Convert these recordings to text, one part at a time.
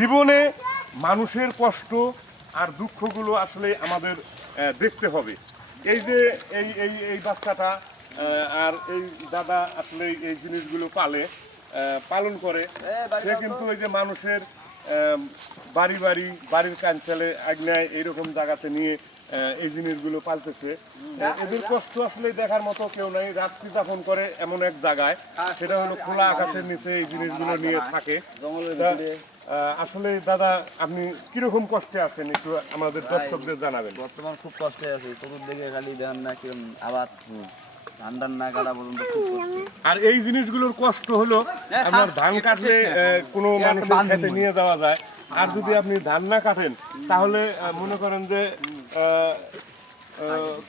জীবনে মানুষের কষ্ট আর দুঃখগুলো আসলে আমাদের দেখতে হবে। এই যে এই এই এই বাচ্চাটা আর এই দাদা আসলে এই জিনিসগুলো পালন করে, সে কিন্তু ওই যে মানুষের বাড়ির কাঞ্চালে আগ্নেয় এইরকম জায়গাতে নিয়ে এই জিনিসগুলো পালতেছে। এদের কষ্ট আসলে দেখার মতো কেউ নাই। রাত্রি যাপন করে এমন এক জায়গায়, সেটা হলো খোলা আকাশের নিচে এই জিনিসগুলো নিয়ে থাকে। আসলে দাদা, আপনি কিরকম কষ্টে আছেন একটু আমাদের দর্শকদের জানাবেন। বর্তমান খুব কষ্টে আছি, চতুর্দিকে খালি দেন না কিরম আবার ধান না কাটা পর্যন্ত খুব কষ্ট। আর এই জিনিসগুলোর কষ্ট হলো আপনার ধান কাটলে কোনো মানুষের খেতে নিয়ে যাওয়া যায়, আর যদি আপনি ধান না কাটেন তাহলে মনে করেন যে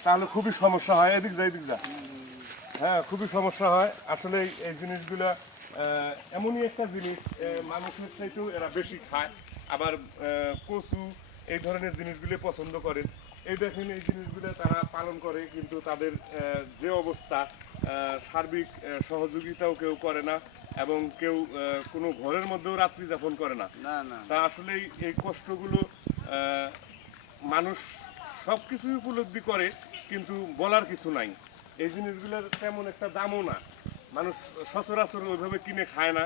তাহলে খুবই সমস্যা হয়। এদিক যা হ্যাঁ, খুবই সমস্যা হয়। আসলে এই জিনিসগুলো এমনই একটা জিনিস, মানুষের চাইতেও এরা বেশি খায়। আবার কচু এই ধরনের জিনিসগুলো পছন্দ করেন। এই দেখেন এই জিনিসগুলো তারা পালন করে, কিন্তু তাদের যে অবস্থা, সার্বিক সহযোগিতাও কেউ করে না, এবং কেউ কোনো ঘরের মধ্যেও রাত্রি যাপন করে না। তা আসলেই এই কষ্টগুলো মানুষ সব কিছুই উপলব্ধি করে, কিন্তু বলার কিছু নাই। এই জিনিসগুলোর তেমন একটা দামও না, মানুষ সচরাচর ওইভাবে কিনে খায় না।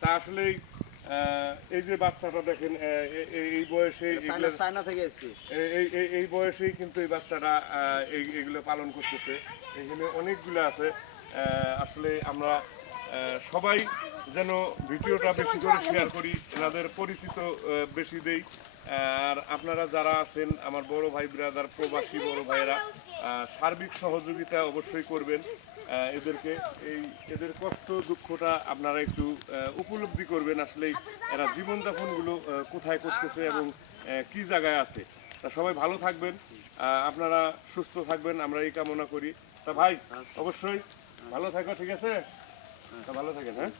তা আসলেই এই যে বাচ্চাটা দেখেন, এই বয়সে এই বয়সেই কিন্তু এই বাচ্চাটা এইগুলো পালন করতেছে। এখানে অনেকগুলো আছে। আসলে আমরা সবাই যেন ভিডিওটা বেশি করে শেয়ার করি, এনাদের পরিচিত বেশি দেই। আর আপনারা যারা আছেন আমার বড় ভাই ব্রাদার, প্রবাসী বড় ভাইয়েরা, সার্বিক সহযোগিতা অবশ্যই করবেন এদেরকে। এদের কষ্ট দুঃখটা আপনারা একটু উপলব্ধি করবেন। আসলে এরা জীবনযাপনগুলো কোথায় করতেছে এবং কি জায়গায় আছে। তা সবাই ভালো থাকবেন, আপনারা সুস্থ থাকবেন, আমরা এই কামনা করি। তা ভাই অবশ্যই ভালো থাকো, ঠিক আছে? তা ভালো থাকেন, হ্যাঁ।